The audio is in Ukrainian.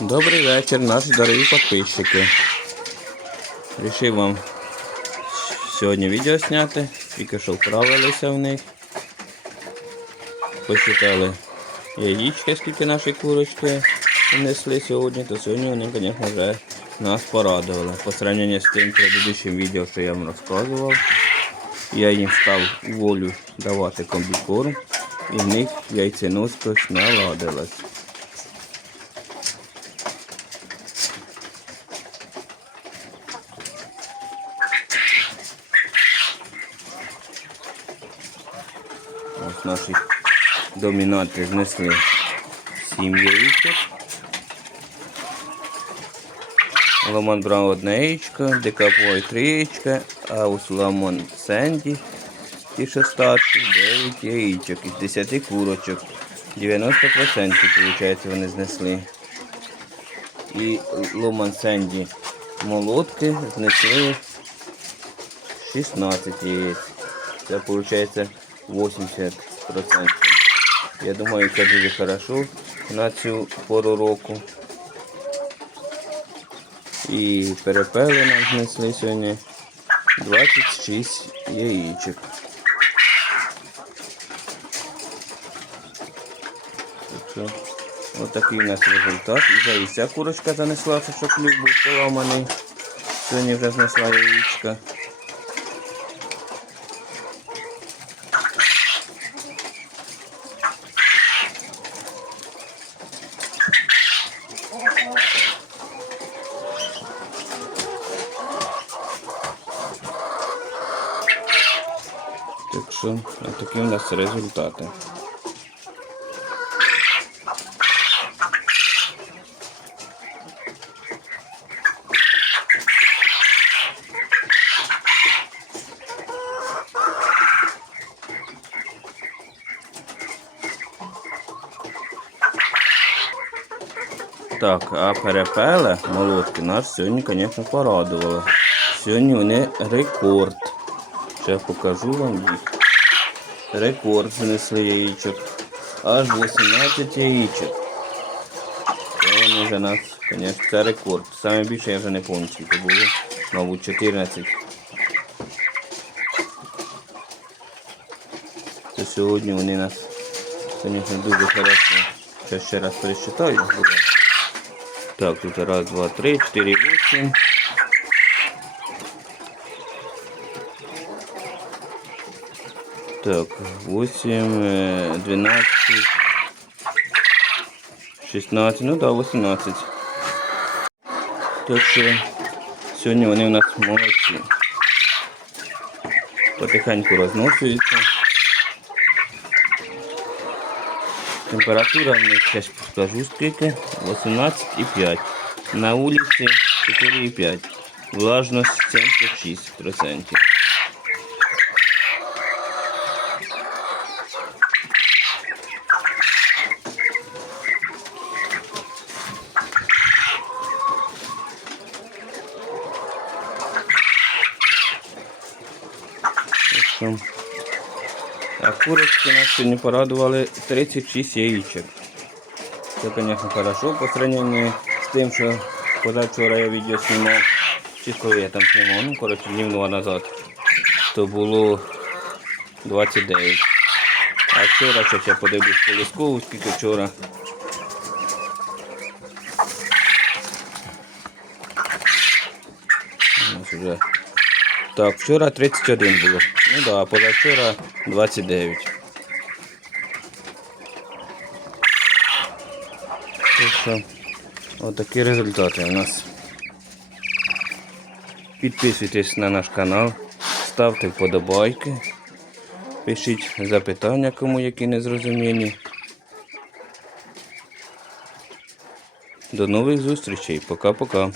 Добрий вечір, наші дорогі підписчики. Рішив вам сьогодні відео зняти, тільки що вправилися в них. Посчитали яєчки, скільки наші курочки внесли сьогодні, то сьогодні вони, звісно, вже нас порадували. По сравненню з тим предыдущим відео, що я вам розказував, я їм став волю давати комбікорм і в них яйценоскость наладилась. Ось наші домінанти знесли 7 яєчок. Ломан брав одне яєчко, декапой 3 яєчка, а у Соломон Сенді що старші 9 яєчок із 10 курочок. 90% виходить вони знесли. І Ломан Сенді молотки знесли 16 яєць. Це виходить 80%. Я думаю, це дуже хорошо на цю пору року. І перепели нам знесли сьогодні 26 яєчок. Що, ось у нас результат. І і ця курочка занесла, що клюв був поламаний. Сьогодні вже знесла яєчка. Так що, такі у нас результати. Так, а перепеле молотки нас сьогодні, звісно, порадувало. Сьогодні вони рекорд. Ще покажу вам їх. Рекорд занесли яєчок. Аж 18 яєчок. Це вже нас, звісно, це рекорд. Саме більше я вже не пам'ятаю, скільки було. Мабуть, 14. Це сьогодні вони нас, звісно, дуже хорошо. Зараз ще раз пересчитаю. Так, тут раз, два, три, чотири, вісім. Так, 8, э, 12, 16, ну да, 18. Так що сьогодні вони у нас молодці. Потихеньку розносуються. Температура в них зараз скажу скільки. 18,5. На вулиці 4,5. Влажність 76%. Що, А курочки нас сьогодні порадували 36 яєчок. Це, звісно, хорошо по сравнению з тим, що позавчора я відео знімав, чи я там знімав, ну, коротше, днів назад, то було 29. А вчора, щось я подивлюсь по ліскову, скільки вчора. Ось уже. Так, вчора 31 було. Ну да, позавчора 29. Так що, отакі результати у нас. Підписуйтесь на наш канал, ставте вподобайки, пишіть запитання, кому які не зрозуміли. До нових зустрічей. Пока-пока.